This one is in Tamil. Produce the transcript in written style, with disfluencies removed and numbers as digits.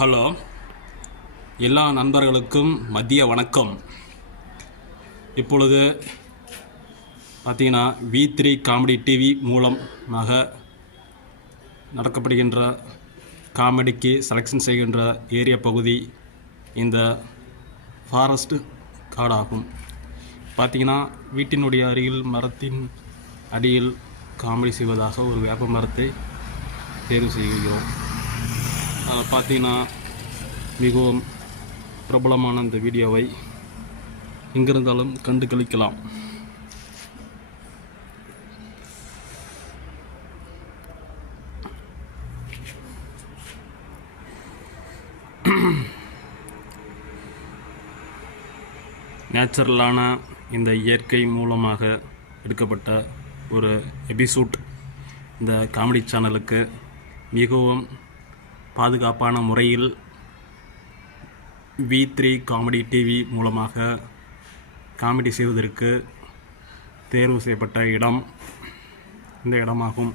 ஹலோ, எல்லா நண்பர்களுக்கும் மதிய வணக்கம். இப்பொழுது பார்த்தீங்கன்னா V3 காமெடி டிவி மூலமாக நடக்கப்படுகின்ற காமெடிக்கு செலெக்ஷன் செய்கின்ற ஏரியா பகுதி இந்த ஃபாரஸ்ட் காடாகும். பார்த்தீங்கன்னா வீட்டினுடைய அருகில் மரத்தின் அடியில் காமெடி செய்வதாக ஒரு வேப்ப மரத்தை தேர்வு செய்கிறோம். பார்த்தீங்கன்னா மிகவும் பிரபலமான இந்த வீடியோவை எங்கிருந்தாலும் கண்டு கழிக்கலாம். நேச்சுரலான இந்த இயற்கை மூலமாக எடுக்கப்பட்ட ஒரு எபிசோட் இந்த காமெடி சேனலுக்கு மிகவும் பாதுகாப்பான முறையில் V3 காமெடி டிவி மூலமாக காமெடி செய்வதற்கு தேர்வு செய்யப்பட்ட இடம் இந்த இடமாகும்.